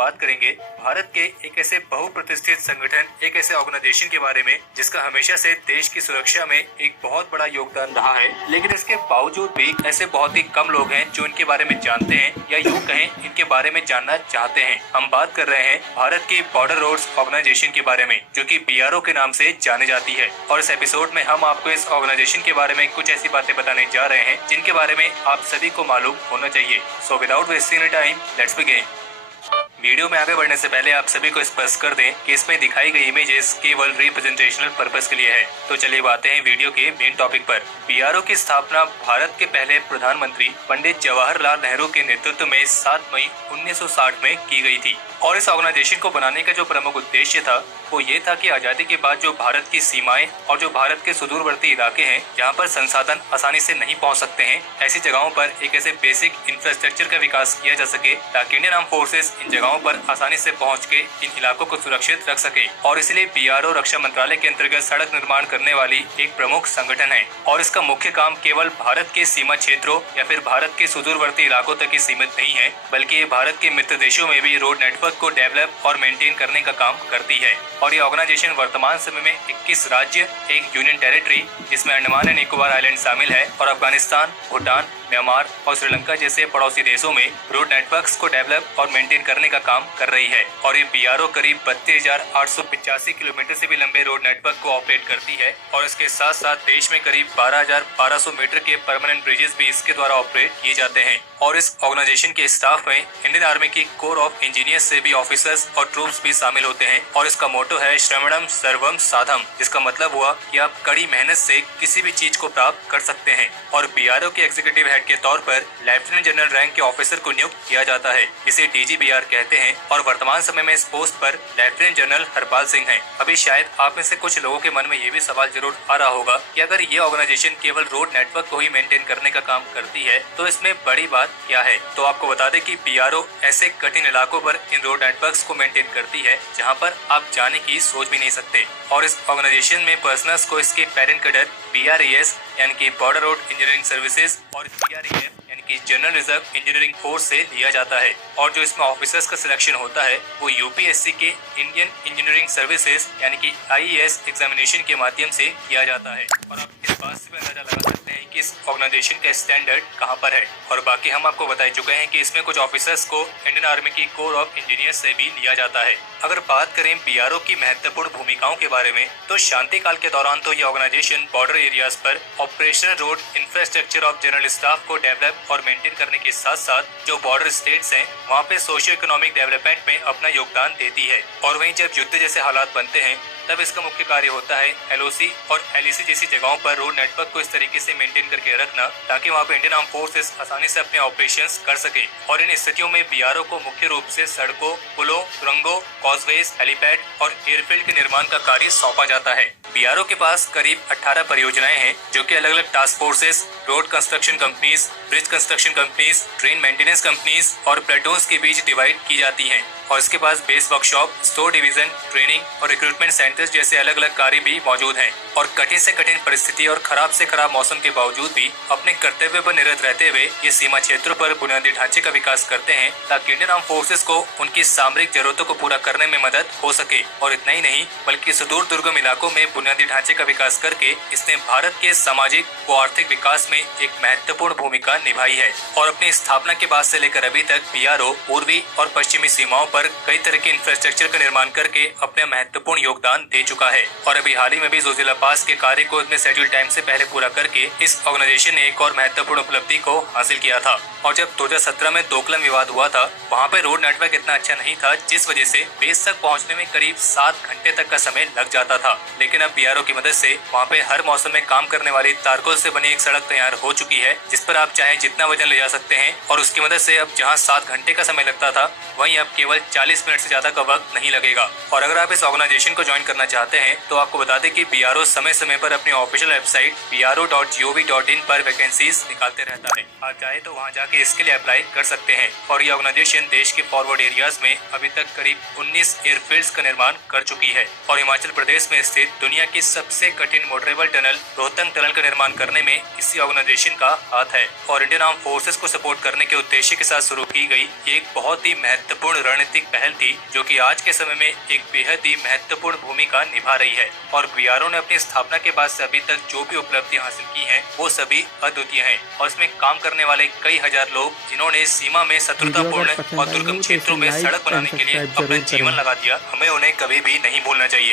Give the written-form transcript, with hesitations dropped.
बात करेंगे भारत के एक ऐसे बहुप्रतिष्ठित संगठन, एक ऐसे ऑर्गेनाइजेशन के बारे में जिसका हमेशा से देश की सुरक्षा में एक बहुत बड़ा योगदान रहा है। लेकिन इसके बावजूद भी ऐसे बहुत ही कम लोग हैं जो इनके बारे में जानते हैं या यूँ कहें इनके बारे में जानना चाहते हैं। हम बात कर रहे हैं भारत की बॉर्डर रोड्स ऑर्गेनाइजेशन के बारे में, जो कि BRO के नाम से जाने जाती है। और इस एपिसोड में हम आपको इस ऑर्गेनाइजेशन के बारे में कुछ ऐसी बातें बताने जा रहे हैं जिनके बारे में आप सभी को मालूम होना चाहिए। So without wasting time, let's begin. Video में आगे बढ़ने से पहले आप सभी को स्पष्ट कर दें कि इसमें दिखाई गई इमेजेस केवल रिप्रेजेंटेशनल पर्पस के लिए है। तो चलिए बातें हैं वीडियो के मेन टॉपिक पर। BRO की स्थापना भारत के पहले प्रधानमंत्री पंडित जवाहरलाल नेहरू के नेतृत्व में 7 मई 1960 में की गई थी। और इस ऑर्गेनाइजेशन को बनाने का जो प्रमुख उद्देश्य था वो ये था कि आजादी के बाद जो भारत की सीमाएं और जो भारत के सुदूरवर्ती इलाके हैं जहां पर संसाधन आसानी से नहीं पहुंच सकते हैं, ऐसी जगहों पर एक ऐसे बेसिक इंफ्रास्ट्रक्चर का विकास किया जा सके ताकि इंडियन आर्म फोर्सेस इन जगहों पर आसानी से पहुंच के इन इलाकों को सुरक्षित रख सके। और इसलिए BRO रक्षा मंत्रालय के अंतर्गत सड़क निर्माण करने वाली एक प्रमुख संगठन है। और इसका मुख्य काम केवल भारत के सीमा क्षेत्रों या फिर भारत के सुदूरवर्ती इलाकों तक ही सीमित नहीं है, बल्कि ये भारत के मित्र देशों में भी रोड नेटवर्क को डेवलप और मेंटेन करने का काम करती है। और ये ऑर्गेनाइजेशन वर्तमान समय में 21 राज्य, एक यूनियन टेरिटरी जिसमें अंडमान एंड निकोबार आइलैंड शामिल है, और अफगानिस्तान, भूटान, म्यांमार और श्रीलंका जैसे पड़ोसी देशों में रोड नेटवर्क्स को डेवलप और मेंटेन करने का काम कर रही है। और ये BRO करीब 32,885 किलोमीटर से भी लंबे रोड नेटवर्क को ऑपरेट करती है। और इसके साथ साथ देश में करीब 12,1200 मीटर के परमानेंट ब्रिजेस भी इसके द्वारा ऑपरेट किए जाते हैं। और इस ऑर्गेनाइजेशन के स्टाफ में इंडियन आर्मी की कोर ऑफ इंजीनियर्स से भी ऑफिसर्स और ट्रूप्स भी शामिल होते हैं। और इसका मोटो है श्रवणम सर्वम साधम, जिसका मतलब हुआ कि आप कड़ी मेहनत से किसी भी चीज को प्राप्त कर सकते हैं। और BRO के एग्जीक्यूटिव हेड के तौर पर लेफ्टिनेंट जनरल रैंक के ऑफिसर को नियुक्त किया जाता है, जिसे DGBR कहते हैं। और वर्तमान समय में इस पोस्ट पर लेफ्टिनेंट जनरल हरपाल सिंह हैं। अभी शायद आप में से कुछ लोगों के मन में ये भी सवाल जरूर आ रहा होगा कि अगर ये ऑर्गेनाइजेशन केवल रोड नेटवर्क को ही मेंटेन करने का काम करती है तो इसमें बड़ी बात क्या है। तो आपको बता दें कि BRO ऐसे कठिन इलाकों पर इन रोड नेटवर्क्स को मेंटेन करती है जहां पर आप जाने की सोच भी नहीं सकते। और इस ऑर्गेनाइजेशन में पर्सनल्स को इसके पेरेंट कैडर BRAS यानी कि बॉर्डर रोड इंजीनियरिंग सर्विसेज और BREF यानी कि जनरल रिजर्व इंजीनियरिंग फोर्स से लिया जाता है। और जो इसमें ऑफिसर्स का सिलेक्शन होता है वो UPSC के इंडियन इंजीनियरिंग सर्विसेज यानी कि IES एग्जामिनेशन के माध्यम से किया जाता है। और आप इस बात से भी अंदाजा लगा सकते हैं कि इस ऑर्गेनाइजेशन का स्टैंडर्ड कहां पर है। और बाकी हम आपको बता चुके हैं कि इसमें कुछ ऑफिसर्स को इंडियन आर्मी की कोर ऑफ इंजीनियर्स से भी लिया जाता है। अगर बात करें BRO की महत्वपूर्ण भूमिकाओं के बारे में तो शांति काल के दौरान तो ये ऑर्गेनाइजेशन बॉर्डर एरियाज पर operational road infrastructure of general staff को डेवलप और मेंटेन करने के साथ साथ जो बॉर्डर स्टेट्स हैं वहाँ पे सोशियो इकोनॉमिक डेवलपमेंट में अपना योगदान देती है। और वहीं जब युद्ध जैसे हालात बनते हैं तब इसका मुख्य कार्य होता है LOC और LEC जैसी जगहों पर रोड नेटवर्क को इस तरीके से मेंटेन करके रखना ताकि वहाँ पे इंडियन आर्म फोर्सेस आसानी से अपने ऑपरेशंस कर सके। और इन स्थितियों में BRO को मुख्य रूप से सड़कों, पुलों, सुरंगों, कॉजवेज, हेलीपैड और एयरफील्ड के निर्माण का कार्य सौंपा जाता है। BRO के पास करीब 18 परियोजनाएं हैं जो कि अलग अलग task forces, road construction companies, bridge construction companies, train maintenance companies और प्लेटून्स के बीच डिवाइड की जाती हैं। और इसके पास base workshop, store division, training और रिक्रूटमेंट सेंटर्स जैसे अलग अलग कार्य भी मौजूद हैं। और कठिन से कठिन परिस्थिति और खराब से खराब मौसम के बावजूद भी अपने कर्तव्य पर निरत रहते हुए ये सीमा क्षेत्रों पर बुनियादी ढांचे का विकास करते हैं ताकि इंडियन आर्म फोर्सेस को उनकी सामरिक जरूरतों को पूरा करने में मदद हो सके। और इतना ही नहीं बल्कि सुदूर दुर्गम इलाकों में बुनियादी ढांचे का विकास करके इसने भारत के सामाजिक व आर्थिक विकास में एक महत्वपूर्ण भूमिका निभाई है। और अपनी स्थापना के बाद से लेकर अभी तक BRO पूर्वी और पश्चिमी सीमाओं पर कई तरह के इंफ्रास्ट्रक्चर का निर्माण करके अपने महत्वपूर्ण योगदान दे चुका है। और अभी हाल ही में भी जोजिला पास के कार्य को अपने शेड्यूल टाइम से पहले पूरा करके इस ऑर्गेनाइजेशन ने एक और महत्वपूर्ण उपलब्धि को हासिल किया था। और जब 2017 में दोकलम विवाद हुआ था वहाँ पे रोड नेटवर्क इतना अच्छा नहीं था जिस वजह से बेस तक पहुँचने में करीब 7 घंटे तक का समय लग जाता था। लेकिन अब BRO की मदद से वहाँ पे हर मौसम में काम करने वाली तारकोल से बनी एक सड़क तैयार हो चुकी है जिस पर आप चाहे जितना वजन ले जा सकते हैं। और उसकी मदद से अब जहाँ 7 घंटे का समय लगता था वहीं अब केवल 40 मिनट से ज्यादा का वक्त नहीं लगेगा। और अगर आप इस ऑर्गेनाइजेशन को ज्वाइन करना चाहते हैं तो आपको बता दें कि BRO समय समय पर अपनी ऑफिशियल वेबसाइट bro.gov.in पर वैकेंसीज निकालते रहता है। आप चाहे तो वहाँ जाके इसके लिए अप्लाई कर सकते हैं। और ये ऑर्गेनाइजेशन देश के फॉरवर्ड एरियाज में अभी तक करीब 19 एयरफील्ड्स का निर्माण कर चुकी है। और हिमाचल प्रदेश में स्थित दुनिया की सबसे कठिन मोटरेबल टनल रोहतंग टनल का निर्माण करने में इसी ऑर्गेनाइजेशन का हाथ है। और इंडियन आर्म फोर्सेस को सपोर्ट करने के उद्देश्य के साथ शुरू की गई एक बहुत ही महत्वपूर्ण रणनीतिक ऐतिहासिक पहल थी जो कि आज के समय में एक बेहद ही महत्वपूर्ण भूमिका निभा रही है। और बीआरओ ने अपनी स्थापना के बाद से अभी तक जो भी उपलब्धि हासिल की है वो सभी अद्वितीय हैं। और इसमें काम करने वाले कई हजार लोग जिन्होंने सीमा में शत्रुतापूर्ण और दुर्गम क्षेत्रों में सड़क बनाने के लिए अपना जीवन लगा दिया, हमें उन्हें कभी भी नहीं भूलना चाहिए।